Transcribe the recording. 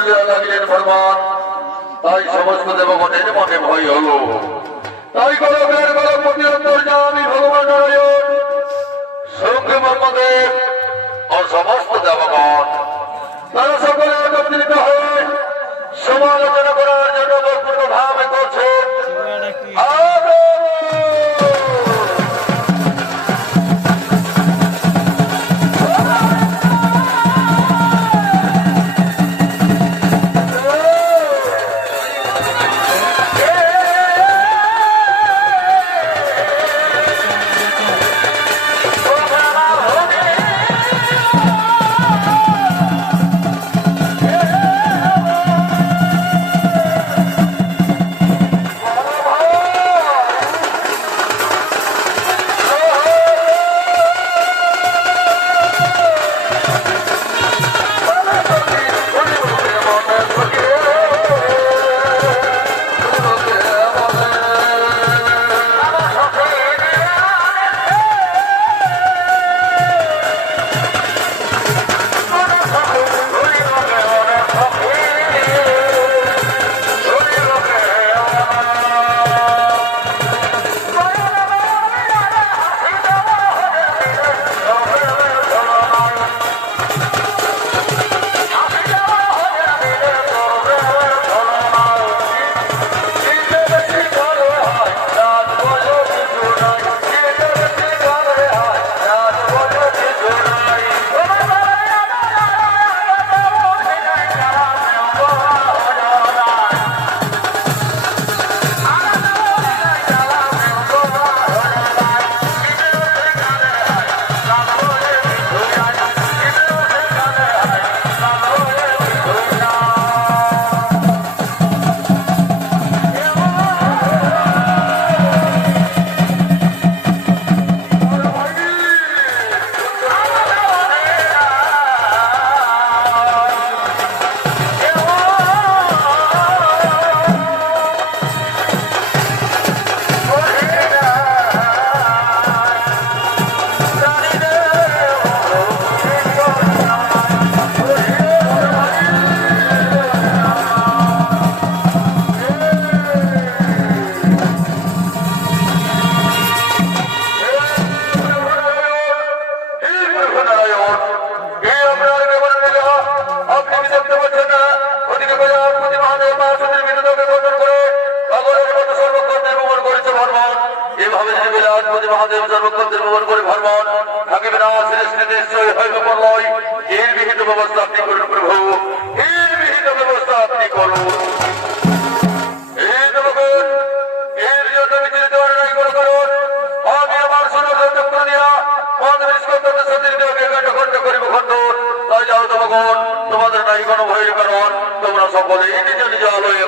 বলিয়া লাগিলেন ভগবান। তাই সমস্ত দেবগণের মনে ভয় হল। তাই কলকের কলপতি অন্তর্যামী ভগবান নারায়ণ সঙ্গে ব্রহ্মদেব ও সমস্ত দেবগণ তারা সকলে একত্রিত হয়ে সমালোচনা করার জন্য বক্তব্য ভাবে করছে। মহাদেব সর্বক্ষেত্রে ভ্রমণ করে ভ্রমণ থাকিবে না সৃষ্টি নিশ্চয় হইবে প্রলয়। এর বিহিত ব্যবস্থা আপনি করুন প্রভু, এর বিহিত ব্যবস্থা আপনি করুন। এর জন্য বিচলিত অন্যায় করুন। আমি আমার সুরক্ষা দিয়া খণ্ড করিব খণ্ড। তাই যাও দেবগণ, তোমাদের নাই কোনো ভয়ের কারণ, তোমরা সকলেই নিজ নিজ আলয়ে